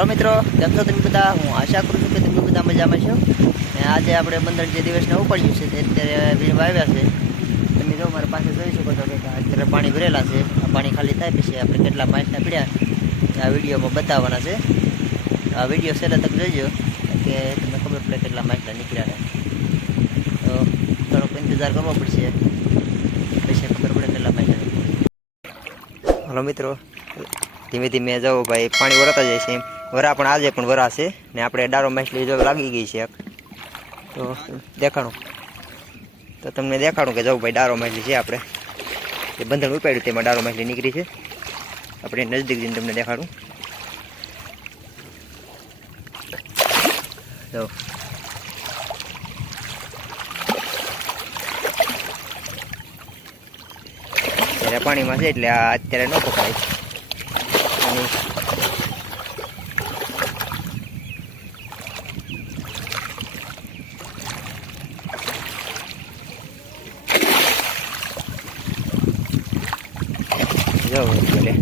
Hello મિત્રો, કેમ છો તમે બધા? હું આશા કરું છું કે તમે બધા મજામાં છો. અને આજે આપણે 15 જે દિવસને ઉપાડ્યું છે તે અત્યારે વીણવા આવ્યા છે. તમે જો મારા પાસે જોઈ શકો છો કે અત્યારે પાણી ભરેલા છે. આ પાણી ખાલી થાય પછી આપણે કેટલા માછલા પીડ્યા આ વિડીયોમાં બતાવવાના છે. આ વિડીયો છેલ્લે તક જોઈજો કે તમને ખબર પડે કેટલા માછલા નીકળ્યા છે. તો થોડોક ઇંતજાર કરવો પડશે પછી ખબર પડે કેટલા માછલા નીકળ્યા. હલો મિત્રો, ધીમે ધીમે જાઓ ભાઈ, પાણી વરાતા જાય છે. વરા પણ આજે પણ વરા છે ને આપણે ડારો માછલી જો લાગી ગઈ છે. તો દેખાડું તો તમને દેખાડું કે જાઉં ભાઈ, ડારો માછલી છે. આપણે એ બંધણ ઉપાડ્યું તેમાં ડારો માછલી નીકળી છે. આપણે નજદીક જઈને તમને દેખાડું. જો અત્યારે પાણીમાં છે એટલે આ અત્યારે ન પકડાય. જો ભલે